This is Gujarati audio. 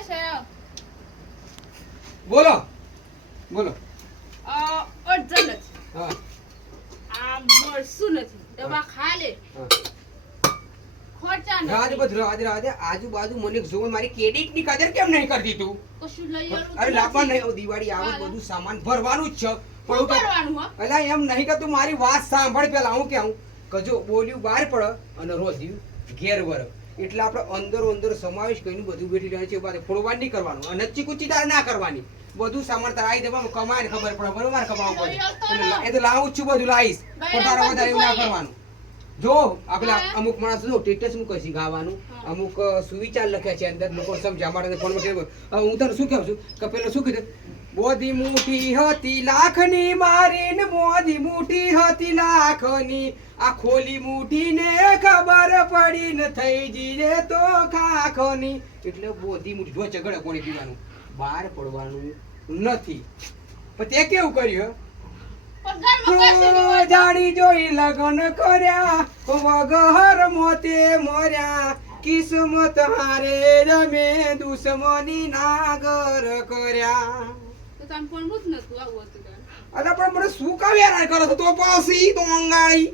છે બોલો બોલો. અડધન જ હા આ મળશું નથી દવા ખા લે હા. ખોટા રાજ નથી બધ રાજ રાજ આજુબાજુ મને જોવે મારી ક્રેડિટ ની કદર કેમ નહીં કરતી તું? કશું લઈ આવવું અરે તો લાપા નથી. નહીં દિવાળી આવે હા. બધું સામાન ભરવાનું જ છે શું હું તો- કરવાનું હો અલા એમ નહીં કે તું મારી વાત સાંભળ પેલા હું કેવું કે જો બોલ્યું બહાર પડે અને રોધ્યું ઘેર વર એટલે આપણે અંદરો અંદર સમાવેશ કરીને બધું બેઠી રહે છે પાછું ફોડવા નહીં કરવાનું અને ચીકુચી તારે ના કરવાની બધું સામાન તારે આવી દેવાનું કમાય ને ખબર પડે બરોબર કમાવું પડે એટલે એ તો લાવું જ છું બધું લાવીશ પણ તારે વધારે એવું ના કરવાનું જો આપણે હા. અમુક માણસ જો ટેટસ મૂકે છે ગાવાનું હા. અમુક સુવિચાર લખ્યા છે અંદર લોકો સમજ્યા માટે ફોન હવે હું તને શું કહું છું કે પેલો શું કીધું બોધી મુઠી હતી લાખની મારીને બોધી મુઠી હતી લાખની આ ખોલી મુઠી ને ખબર પડી ન થઈ જીએ તો ખાખની એટલે બોધી મુઠી જો ચગડે કોણી પીવાનું બહાર પડવાનું નથી પણ તે કેવું કર્યું પણ ઘરમાં કશું નહીં હોય તો. જાણી જોઈ લગન કર્યા વગર મોતે મર્યા કિસ્મત હારે રમે દુશ્મની નાગર કર્યા તો તને પણ બુજ નતું આવું હતું તારે. અલા પણ મને શું કામ હેરાન કરો છો તો પાસી તો અંગાળી